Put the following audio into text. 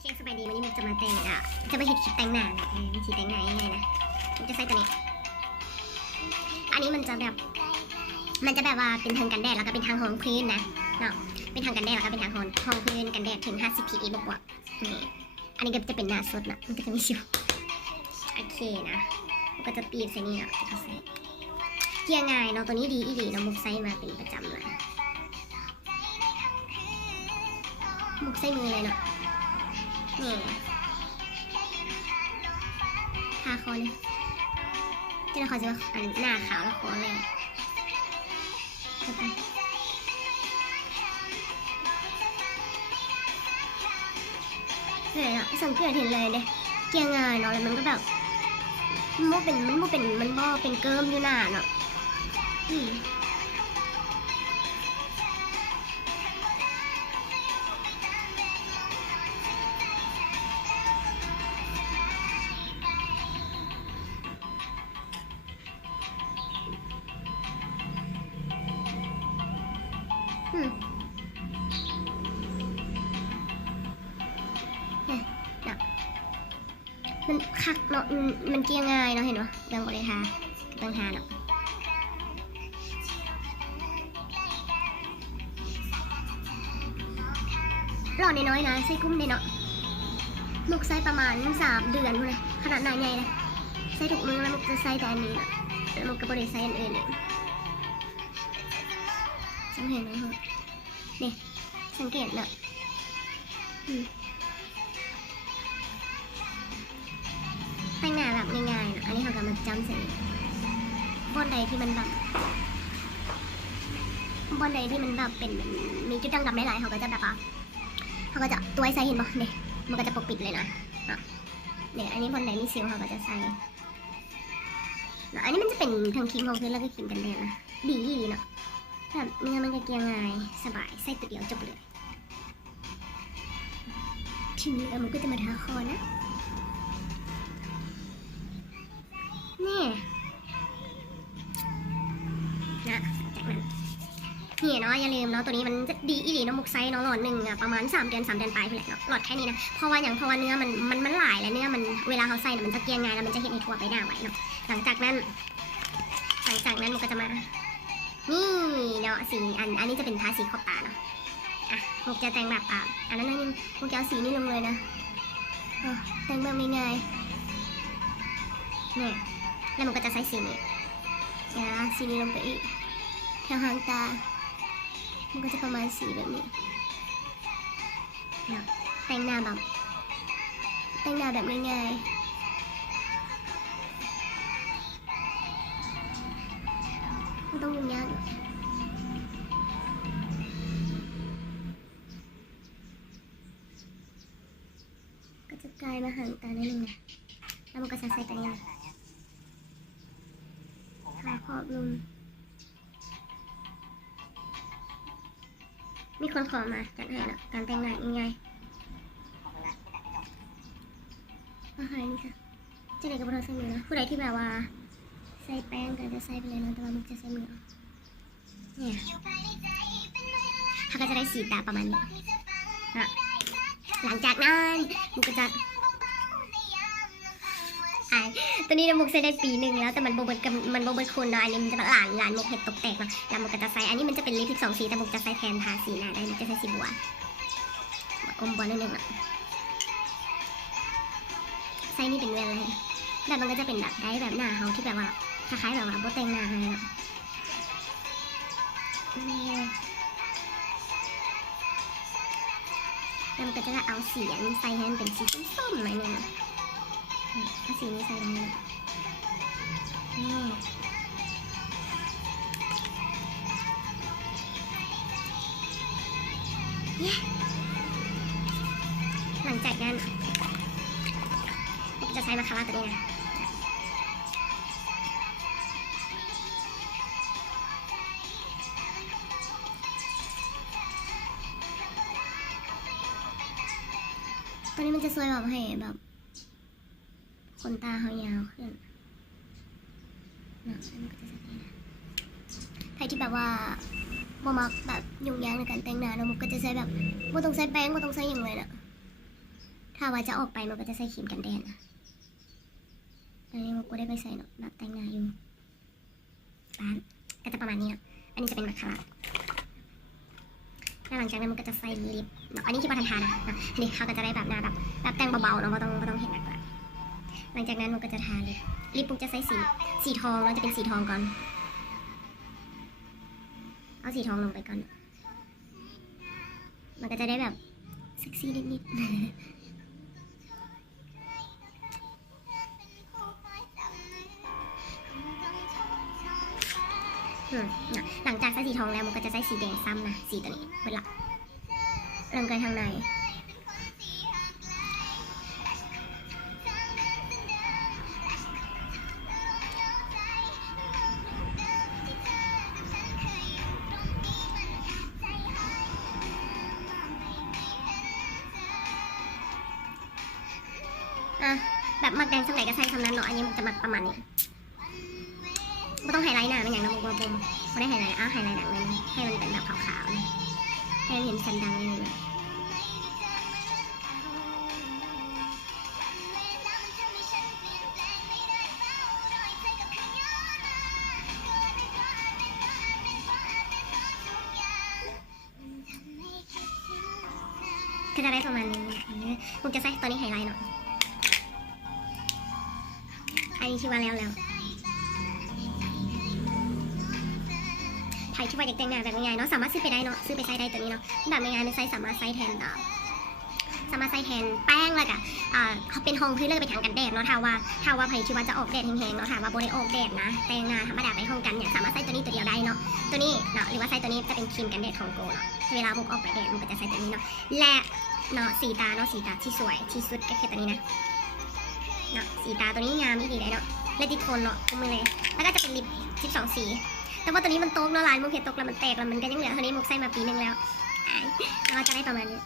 เคสบายดีวันนี้มุกจะมาแต่งจะมาเห็นคลิปแต่งหน้านะวิธีแต่งหน้ายังไงนะมุกจะใส่ตัวนี้อันนี้มันจะแบบว่าเป็นทางกันแดดแล้วก็เป็นทางรองพื้นนะเนาะเป็นทางกันแดดแล้วก็เป็นทางรองพื้นกันแดดถึง50 PA บวกนี่อันนี้ก็จะเป็นหน้าสดนะมันก็จะมีสิวโอเคนะมุกก็จะปีบใส่นี่เนาะจะใส่เกี่ยง่ายเนาะตัวนี้ดีอีหลีเนาะมุกใส่มาเป็นประจำเลยมุกใส่มือเลยเนาะนี่ทาคอเลยที่เราขอจะว่าหน้าขาวแล้วคอเลยเนี่ยสังเกตเห็นเลยเนี่ยเกี่ยงงานเนาะแล้วมันก็แบบมันบ่เป็นเกิมอยู่หน้าเนาะมันคักเนาะมันเกี่ยงง่ายเนาะเห็นปะยังบ่ได้ทาต้องทาเนาะหล่อน้อยๆนะใส่กุ้มเลยเนาะมุกใส่ประมาณ3 เดือนเลยขนาดหนาใหญ่เลยใส่ถุกมือแล้วมุกจะใส่แต่อันนี้เนาะแล้วมุกก็บ่ได้ใส่อันอื่นเลยสังเกตไหมคะนี่สังเกตเนาะแต่งหน้าแบบง่ายๆเนาะอันนี้เขากำลังจำใส่บนใดที่มันแบบเป็นมีจุดดำๆหลายๆเขาก็จะแบบว่าเขาก็จะตัวใส่เห็นบ่เนี่ยมันก็จะปกปิดเลยนะเนี่ยอันนี้บนใดมีสิวเขาก็จะใส่อันนี้มันจะเป็นทั้งครีมของพื้นแล้วก็ครีมกันแดดนะดีเนาะแบบเนื้อมันก็เกลี่ยง่ายสบายใส่ตัวเดียวจบเลยทีนี้มันก็จะมาทาคอนะนี่นะจากนั้นนี่เนาะอย่าลืมเนาะตัวนี้มันจะดีอีหลีเนาะมุกไซเนาะหลอดหนึ่งประมาณ3 เดือนปลายไปเลยเนาะหลอดแค่นี้นะเพราะว่าเนื้อมันหลายแล้วเนื้อมันเวลาเขาใส่มันจะเกลี่ยง่ายแล้วมันจะเห็นในทั่วไปหน้าไว้เนาะหลังจากนั้นมุกก็จะมานี่เนาะสีอันนี้จะเป็นทาสีขอบตาเนาะมุกจะแต่งแบบอันนั้นนึงมุกจะเอาสีนี้ลงเลยนะแต่งแบบง่ายๆเนี่ยแล้วมันก็จะใช้สีนี้สีนี้ลงไปอีกแถวหางตามันก็จะประมาณสีแบบนี้นะแต่งหน้าแบบง่ายๆไม่ต้องยุ่งยากก็จะกลายมาหางตาได้เลยแล้วมันก็จะใส่ตัวนี้ทาขอบลงมีคนขอมาจัดให้เนาะการแต่งหน้าง่ายๆมาให้นี่ค่ะจะไหนกับเราใส่มือนะผู้ใดที่แบบว่าใส่แป้งก็จะใส่ไปเลยนะแต่ว่ามุกจะใส่มือเนี่ยเขาก็จะได้สีตาประมาณนี้นะหลังจากนั้นมุกก็จะตัวนี้มุกใส่ได้ปี 1แล้วแต่มันโบเบิร์คนเนาะอันนี้มันจะหลานมุกเห็ดตกแตกเนาะแล้วมุกก็จะใส่อันนี้มันจะเป็นลิป12 สีแต่มุกจะใส่แทนทาสีหน้าได้มุกจะใส่สีบัวอมบัวนิดนึงใส่นี่เป็นเวลเลยแบบมันก็จะเป็นแบบได้แบบหน้าเขาที่แบบว่าคล้ายๆแบบว่าโบแต่งหน้าเลยเนาะแล้วมันก็จะเอาสีใส่ให้มันเป็นสีส้มๆอะไรเนี่ยเอาสีนี้ใส่ได้เลยหลังจากนั้นจะใช้มาคาร่าตัวนี้นะตัวนี้มันจะสวยแบบให้แบบขนตาเขายาวขึ้นใครที่แบบว่าบ่มักแบบยุ่งยากในการแต่งหน้าแล้วมุกก็จะใช้แบบบ่ต้องใช้แป้งบ่ต้องใช้อย่างเลยนะ ถ้าว่าจะออกไปมันก็จะใส่ครีมกันแดดนะอันนี้มันก็ได้ไปใส่เนาะแบบแต่งหน้าอยู่บ้านก็จะประมาณนี้เนาะอันนี้จะเป็นมัคคาราแล้วหลังจากนั้นมันก็จะใส่ลิปเนาะอันนี้คิดว่าทันทานะอันนี้เขาก็จะได้แบบหน้าแบบแต่งเบาๆเนาะไม่ต้องเห็นหนักกว่าหลังจากนั้นมันก็จะทาลิปปุ๊กจะใส่สีทองแล้วจะเป็นสีทองก่อนเอาสีทองลงไปก่อนมันก็จะได้แบบเซ็กซี่นิดๆหลังจากใส่สีทองแล้วมันก็จะใส่สีแดงซ้ำนะสีตัวนี้เป็นหลักเริ่มกันทางในแบบมักแดงสมัยก็ใส่คำนั้นเนาะอันนี้มันจะมักประมาณนี้ไม่ต้องไฮไลท์หนาเป็นอย่างน้องบมไม่ได้ไฮไลท์ไฮไลท์หนังเลยให้มันเป็นแบบขาวๆนะให้มันเห็นสันดังนิดนึงก็จะได้ประมาณนี้ผมจะใส่ตัวนี้ไฮไลท์เนาะอันนี้คิดว่าแล้วใครที่ว่าอยากแต่งหน้าแบบง่ายๆเนาะสามารถซื้อไปได้เนาะซื้อไปใช้ได้ตัวนี้เนาะแบบง่ายๆมันใช้สามารถใช้แทนแป้งเลยเขาเป็นห้องพื้นเลยไปทางกันแดดเนาะถ้าว่าใครที่ว่าจะออกแดดแห้งๆเนาะถ้าว่าโบได้ออกแดดนะแต่งหน้าธรรมดาไปห้องกันเนี่ยสามารถใช้ตัวนี้ตัวเดียวได้เนาะตัวนี้เนาะหรือว่าใช้ตัวนี้จะเป็นครีมกันแดดของโกเนาะเวลาบุกออกไปแดดมันก็จะใช้ตัวนี้เนาะและเนาะสีตาที่สวยที่สุดก็คือตัวนี้นะเนาะสีตาตัวนี้งามดีเลยเนาะและติดทนเนาะมือเลยแล้วก็จะเป็นลิป12 สีแต่ว่าตัวนี้มันโต๊กเนาะลายมุกเห็ดตกแล้วมันแตกแล้วมันก็ยังเหลือเท่านี้มุกใส่มาปีนึงแล้วเราจะได้ประมาณนี้